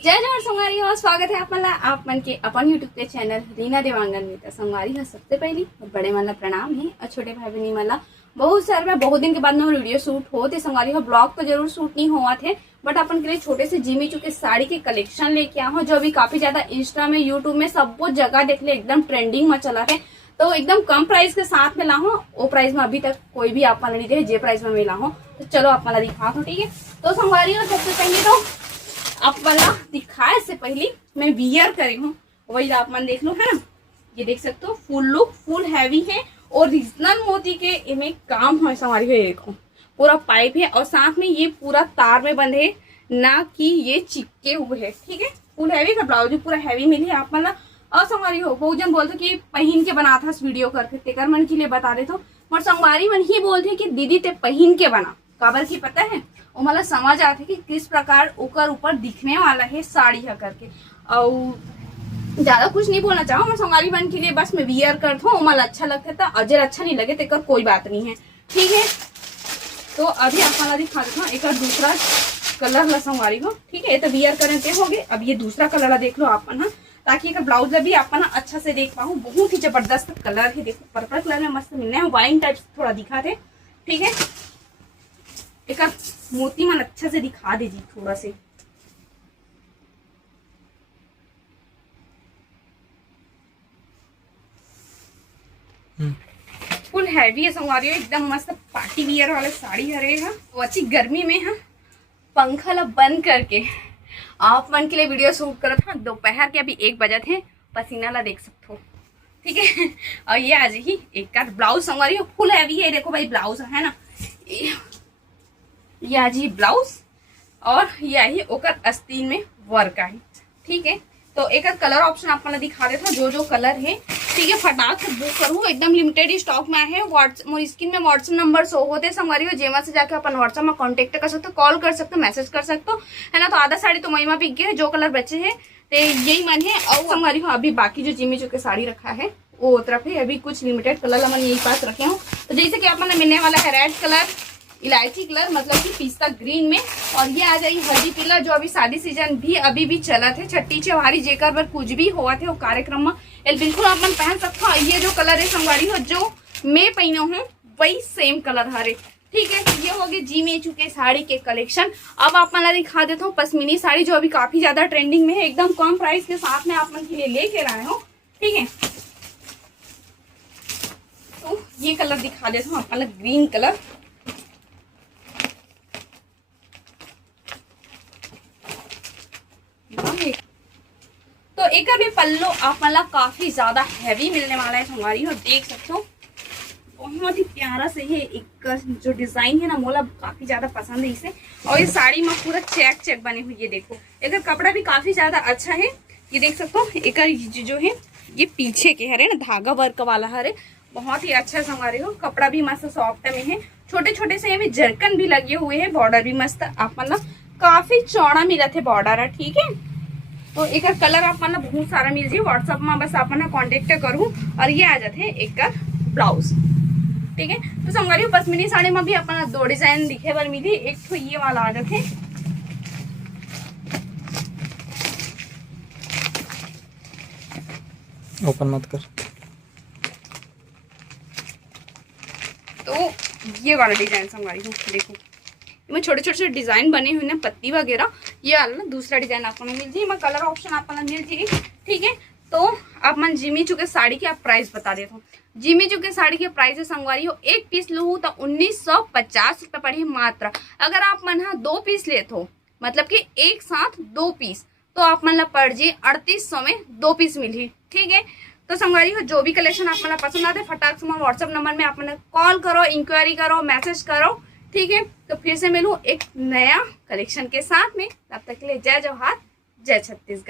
जय जवाहर संगवारी हो, स्वागत है आप मन के अपन यूट्यूब के चैनल रीना देवांगन में। तो संगवारी हो सबसे पहली बड़े मन प्रणाम है और छोटे भाई बहनी मन बहुत सारे में बहुत दिन के बाद में वीडियो शूट हो थे। संगवारी हो ब्लॉग तो जरूर शूट नहीं हुआ थे, बट अपन के लिए छोटे से जिमी चुके साड़ी के कलेक्शन लेके आया हूँ, जो अभी काफी ज्यादा इंस्टा में यूट्यूब में सब कुछ जगह देख ले एकदम ट्रेंडिंग में चला है। तो एकदम कम प्राइस के साथ में ला हूँ, वो प्राइस में अभी तक कोई भी आप नहीं दे जे प्राइस में मिला हूँ। तो चलो आप मला दिखा हूँ, ठीक है। तो संगवारी हो सबसे पहले तो आप वाला दिखाए से पहले मैं वियर करी हूँ, वही आप मन देख लो, है ना। ये देख सकते हो फुल लुक फुल हैवी है और रीजनल मोती के इनमें काम है। संगवारी हो देखो पूरा पाइप है और साथ में ये पूरा तार में बंधे है, ना कि ये चिपके हुए है, ठीक है। फुल हैवी का ब्लाउज भी पूरा हैवी मिली है आप मला। और संगवारी हो बहुत जन बोलते कि पहन के बना था वीडियो करके, तेकर मन के लिए बता दे। तो और संगवारी मन ही बोलते कि दीदी ते पहन के बना, काबर की पता है वो मतलब समझ आते कि किस प्रकार ओकर ऊपर दिखने वाला है साड़ी है करके। और ज्यादा कुछ नहीं बोलना चाहूँ मैं संगवारी बन के लिए, बस मैं वियर करता हूँ, मला अच्छा लगता था। अजर अच्छा नहीं लगे तो कोई बात नहीं है, ठीक है। तो अभी आप मला दिखा देता हूँ एक दूसरा कलर ला संगवारी हो, ठीक है। ये तो वियर करते हो गए, अब ये दूसरा कलर ला देख लो आप ना, ताकि एक ब्लाउज भी आप ना अच्छा से देख पाऊँ। बहुत ही जबरदस्त कलर है, देखो पर्पल कलर में मस्त मिलने है, वाइन टाइप थोड़ा दिखा थे, ठीक है। एक मोती मन अच्छा से दिखा दीजिए थोड़ा से। फुल हैवी है संगवारी हो, एकदम मस्त पार्टी वियर वाले साड़ी हरेगा। वो अच्छी गर्मी में है, पंखा ला बंद करके आप मन के लिए वीडियो शूट करा था। दोपहर के अभी 1 बजे थे, पसीना ला देख सकते हो, ठीक है। और ये आज ही एक का ब्लाउज संगवारी हो फुल हैवी है, देखो भाई ब्लाउज है ना, ये आज ही ब्लाउज और ये ही ओकर अस्तीन में वर्क है, ठीक है। तो एक कलर ऑप्शन आप दिखा देता जो कलर है, ठीक है। फटाक से बुक करूँ, एकदम लिमिटेड स्टॉक में है। व्हाट्सएप स्क्रीन में व्हाट्सएप नंबर शो होते संगवारी हो, जेमा से जाके अपन व्हाट्सएप में कांटेक्ट कर सकते हो, कॉल कर सकते हो, मैसेज कर सकते हो, है ना। तो आधा साड़ी तो महिमा बिक गया, जो कलर बचे है तो यही मन है। और संगवारी हो अभी बाकी जो जिमी चुके साड़ी रखा है वो तरफ है, अभी कुछ लिमिटेड कलर अपन यही पास रखे हूँ। तो जैसे कि अपन मिलने वाला है रेड कलर, इलायची कलर मतलब कि पिस्ता ग्रीन में, और ये आ जाएगी हल्दी पीला, जो अभी शादी सीजन भी अभी भी चला थे, छठी चौहारी जेकर बर कुछ भी हुआ थे वो कार्यक्रम में ये बिल्कुल अपन पहन सकते हो। ये जो कलर है संगवारी हो जो मैं पहना हूँ वही सेम कलर हरे, ठीक है। ये हो गए जी में चुके साड़ी के कलेक्शन। अब आप मला दिखा देता हूँ पश्मीनी साड़ी, जो अभी काफी ज्यादा ट्रेंडिंग में है, एकदम कम प्राइस के साथ में आप मन के लिए लेके आए हो, ठीक है। तो ये कलर दिखा देता हूँ आप, ग्रीन कलर, तो एक भी पल्लो आप मतलब काफी ज्यादा हैवी मिलने वाला है संगवारी हो, देख सकते हो बहुत ही प्यारा से है। एक जो डिजाइन है ना मोला काफी ज्यादा पसंद है इसे, और ये साड़ी में पूरा चेक चेक बने हुए, ये देखो एक कपड़ा भी काफी ज्यादा अच्छा है। ये देख सकते हो एक जो है ये पीछे के हरे ना धागा वर्क वाला हरे, बहुत ही अच्छा संगवारी हो। कपड़ा भी मस्त सॉफ्ट में है, छोटे छोटे से में जरकन भी लगे हुए है, बॉर्डर भी मस्त आप मतलब काफी चौड़ा मिला थे बॉर्डर, ठीक है। तो एक कलर आप बहुत सारा मिल जाए, व्हाट्सएप में बस आप कांटेक्ट करूँ। और ये आ जाते हैं एक ब्लाउज, ठीक है। तो संगवारी पश्मीनी साड़ी में भी अपना 2 डिजाइन दिखे बार मिली, एक तो ये वाला आ जाते, ओपन मत कर। तो ये वाला डिजाइन संगवारी हो देखो, में छोटे छोटे डिजाइन बने हुए ना पत्ती वगैरह, ये वाला ना दूसरा डिजाइन आपको मिल जाए, कलर ऑप्शन आपको मिल जाए, ठीक है। तो आप मन जिमी चुके साड़ी की आप प्राइस बता देता हूँ। जिमी चुके साड़ी के प्राइस है संगवारी हो, एक पीस लू तो 1950 रुपये पड़े मात्र। अगर आप मन 2 पीस लेते हो मतलब कि एक साथ 2 पीस, तो आप मन पड़ जाए 3800 में 2 पीस मिली, ठीक है। तो संगवारी हो जो भी कलेक्शन आप मन पसंद आते फटाक से व्हाट्सएप नंबर में आप कॉल करो, इंक्वायरी करो, मैसेज करो, ठीक है। तो फिर से मिलूं एक नया कलेक्शन के साथ में, तब तक के लिए जय जवाहर, जय छत्तीसगढ़।